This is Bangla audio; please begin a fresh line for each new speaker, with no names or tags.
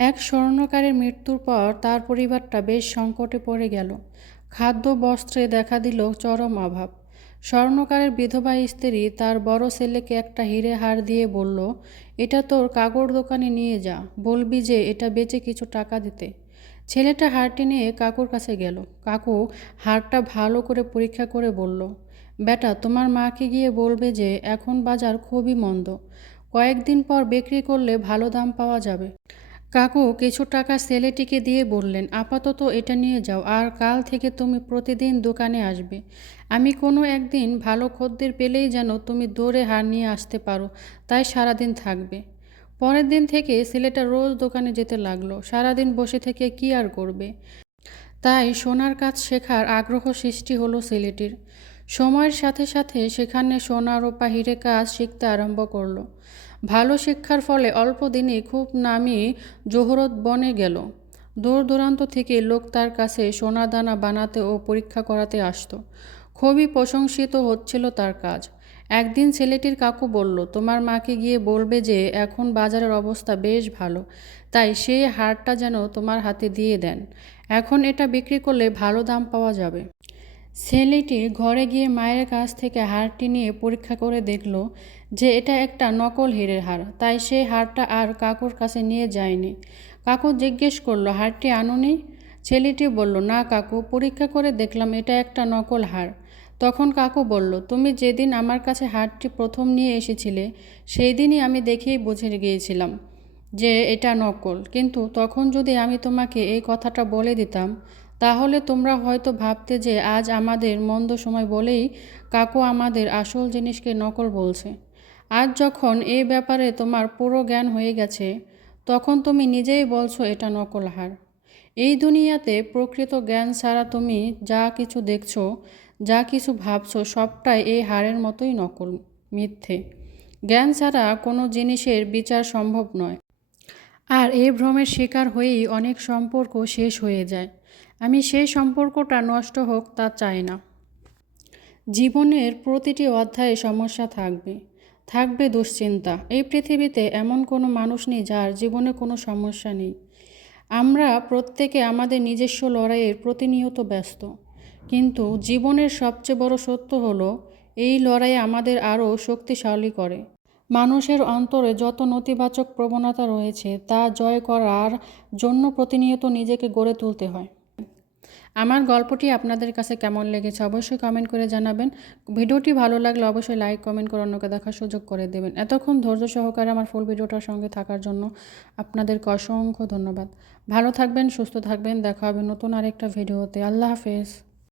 এক স্বর্ণকারের মৃত্যুর পর তার পরিবারটা বেশ সংকটে পড়ে গেল। খাদ্য বস্ত্রে দেখা দিল চরম অভাব। স্বর্ণকারের বিধবা স্ত্রী তার বড় ছেলেকে একটা হিরে হার দিয়ে বলল, এটা তোর কাগর দোকানে নিয়ে যা, বলবি যে এটা বেচে কিছু টাকা দিতে। ছেলেটা হারটি নিয়ে কাকুর কাছে গেল। কাকু হারটা ভালো করে পরীক্ষা করে বলল, বেটা, তোমার মাকে গিয়ে বলবে যে এখন বাজার খুবই মন্দ। কয়েকদিন পর বিক্রি করলে ভালো দাম পাওয়া যাবে। কাকু, কিছু টাকা ছেলেটিকে দিয়ে বললেন, আপাতত এটা নিয়ে যাও, আর কাল থেকে তুমি প্রতিদিন দোকানে আসবে। আমি কোনো একদিন ভালো খদ্দের পেলেই যেন তুমি দৌড়ে হার নিয়ে আসতে পারো, তাই সারাদিন থাকবে। পরের দিন থেকে ছেলেটা রোজ দোকানে যেতে লাগল, সারাদিন বসে থেকে কি আর করবে? তাই সোনার কাজ শেখার আগ্রহ সৃষ্টি হলো ছেলেটির। সময়ের সাথে সাথে সেখানে সোনা, রূপা, হিরে কাজ শিখতে আরম্ভ করল। ভালো শিক্ষার ফলে অল্প দিনে খুব নামি জোহরত বনে গেল। দূর দূরান্ত থেকে লোক তার কাছে সোনা দানা বানাতে ও পরীক্ষা করাতে আসতো। খুবই প্রশংসিত হচ্ছিল তার কাজ। একদিন ছেলেটির কাকু বলল, তোমার মাকে গিয়ে বলবে যে এখন বাজারের অবস্থা বেশ ভালো, তাই সেই হারটা যেন তোমার হাতে দিয়ে দেন। এখন এটা বিক্রি করলে ভালো দাম পাওয়া যাবে। ছেলেটি ঘরে গিয়ে মায়ের কাছ থেকে হারটি নিয়ে পরীক্ষা করে দেখল যে এটা একটা নকল হীরের হার তাই সেই হারটা আর কাকুর কাছে নিয়ে যায়নি। কাকু জিজ্ঞেস করল হারটি আনুনি? ছেলেটি বলল, না কাকু, পরীক্ষা করে দেখলাম এটা একটা নকল হার তখন কাকু বলল, তুমি যেদিন আমার কাছে হারটি প্রথম নিয়ে এসেছিলে সেই দিনই আমি দেখেই বুঝে গিয়েছিলাম যে এটা নকল। কিন্তু তখন যদি আমি তোমাকে এই কথাটা বলে দিতাম তাহলে তোমরা হয়তো ভাবতে যে আজ আমাদের মন্দ সময় বলেই কাকু আমাদের আসল জিনিসকে নকল বলছে। আজ যখন এই ব্যাপারে তোমার পুরো জ্ঞান হয়ে গেছে, তখন তুমি নিজেই বলছো এটা নকল হার। এই দুনিয়াতে প্রকৃত জ্ঞান ছাড়া তুমি যা কিছু দেখছ, যা কিছু ভাবছ, সবটাই এই হারের মতোই নকল, মিথ্যে। জ্ঞান ছাড়া কোনো জিনিসের বিচার সম্ভব নয়। আর এই ভ্রমের শিকার হয়েই অনেক সম্পর্ক শেষ হয়ে যায়। আমি সেই সম্পর্কটা নষ্ট হোক তা চাই না। জীবনের প্রতিটি অধ্যায়ে সমস্যা থাকবে থাকবে দুশ্চিন্তা। এই পৃথিবীতে এমন কোনো মানুষ নেই যার জীবনে কোনো সমস্যা নেই। আমরা প্রত্যেকে আমাদের নিজস্ব লড়াইয়ের প্রতিনিয়ত ব্যস্ত। কিন্তু জীবনের সবচেয়ে বড় সত্য হলো, এই লড়াই আমাদের আরও শক্তিশালী করে। মানুষের অন্তরে যত নেতিবাচক প্রবণতা রয়েছে, তা জয় করার জন্য প্রতিনিয়ত নিজেকে গড়ে তুলতে হয়। আমার গল্পটি আপনাদের কাছে কেমন লেগেছে অবশ্যই কমেন্ট করে জানাবেন। ভিডিওটি ভালো লাগলে অবশ্যই লাইক কমেন্ট করে অন্যকে দেখার সুযোগ করে দেবেন। এতক্ষণ ধৈর্য সহকারে আমার ফুল ভিডিওটার সঙ্গে থাকার জন্য আপনাদেরকে অসংখ্য ধন্যবাদ। ভালো থাকবেন, সুস্থ থাকবেন, দেখা হবে নতুন আরেকটা ভিডিওতে। আল্লাহ হাফেজ।